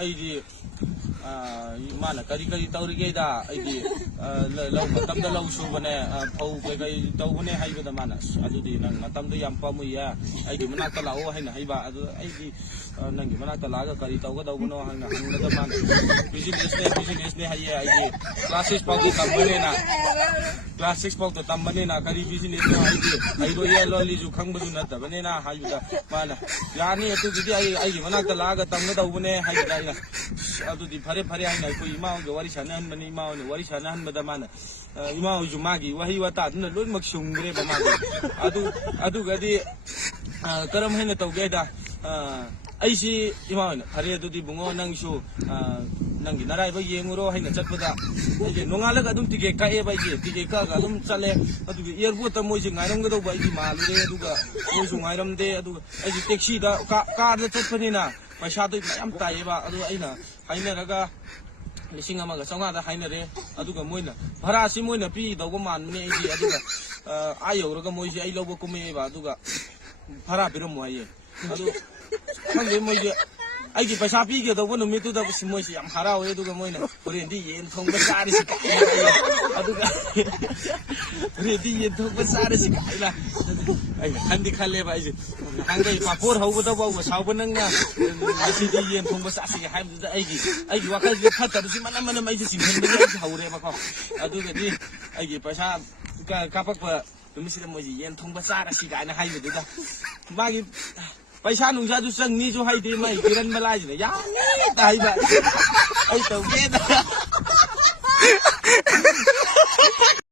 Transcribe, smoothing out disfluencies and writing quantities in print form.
ꯑꯩꯗꯤ ꯃꯥꯅ ꯀꯔꯤ ꯇꯧꯔꯤꯒꯦꯗ ꯑꯩꯗꯤ ꯂꯧ ꯃꯇꯝꯗ ꯂꯧ ꯁꯨꯕꯅꯦ ꯐꯧ ꯀꯩ ꯇꯧꯕꯅꯦ ꯍꯥꯏꯕꯗ ꯃꯥꯅ ꯑꯗꯨꯗꯤ ꯅꯪ ꯃꯇꯝꯗ ꯌꯥꯝ ꯄꯥꯝꯃꯨꯏꯌꯦ ꯑꯩꯒꯤ ꯃꯅꯥꯛꯇ ꯂꯥꯛꯑꯣ ꯍꯥꯏꯅ ꯍꯩꯕ ꯑꯗꯨ ꯑꯩꯗꯤ ꯅꯪꯒꯤ ꯃꯅꯥꯛꯇ ꯂꯥꯛꯑꯒ ꯀꯔꯤ ꯇꯧꯒꯗꯧꯕꯅꯣ ꯍꯥꯏꯅ ꯍꯪꯕꯗ ꯃꯥꯅ ꯕꯤꯖꯤꯅꯦꯁꯅꯦ ꯍꯥꯏꯌꯦ ꯑꯩꯗꯤ ꯀ꯭ꯂꯥꯁ 6 ꯐꯥꯎꯗꯤ ꯇꯝꯕꯅꯤꯅ क्लास 6 फाउ तमबनेना करी बिजनेस हईरोये लोलीजु खंगबजु नतबनेना हाइबदा माना यानी अतुगिदी आई मनाक लागा तमगदौबने हाइबदा आइना अदुदी फरे फरे आइना कोई इमाउगे वारी सानहनबने इमाउने वारी सानहनबदा माना इमाउजु मागी वही वता अदुना लोइमक सुंगरे बमागे अदुगदी करम हैना तौगेदा अइसी इमाउने फरे अदुदी बुंगो नंगसु नंगी नारायबा येंगुरो हैना चटपदा अइजे नोंगालग अदुम टिकेट काएबा अइजे टिकेट कागा अदुम चले अदुगी एयरपोर्ट ता मोइजे गाइरमगदौबा अइजे मालुरे अदुगा मोइसु गाइरमदे अदुगा अइजे टैक्सी दा कार दा चटपनिना पैसा दो मयाम ताएबा अदु अइना हाइनरगा 1,900 दा हाइनरे अदुगा मोइना भाड़ा सि मोइना पी दौबा मानबने अइजे अदुगा आ यौरगा मोइजे अइ लौबा कुमेबा अदुगा भाड़ा पिरमो हाइये अदु खंगे मोइजे अगी पैसा पीगे दौबा नुमितुदा मोइसे याम हरावे अदुगा मोइना होरेंदी येन थोंबा चारिसि अदुगा रेडी येन थोंबा चारिसि काइला आई खंदी खलेबा आइजे हांगै पापोर हौबदा बाउ सावबा नंगा असिदि येन थोंबा चासि हाइबदा आइगी वाखल जे फतरसि मनम मनम आइजे सिंहनबा आइजे हौरेबा को अदुगदि आइगी पैसा कापकपा तुमिसिदा मोइजे येन थोंबा चारिसि गाइना हाइबदुदा मागी पैसा नुंजा जो संगनी जो हाइदे मै किरण बलाजिना यानी ताइबा आई तौगेदा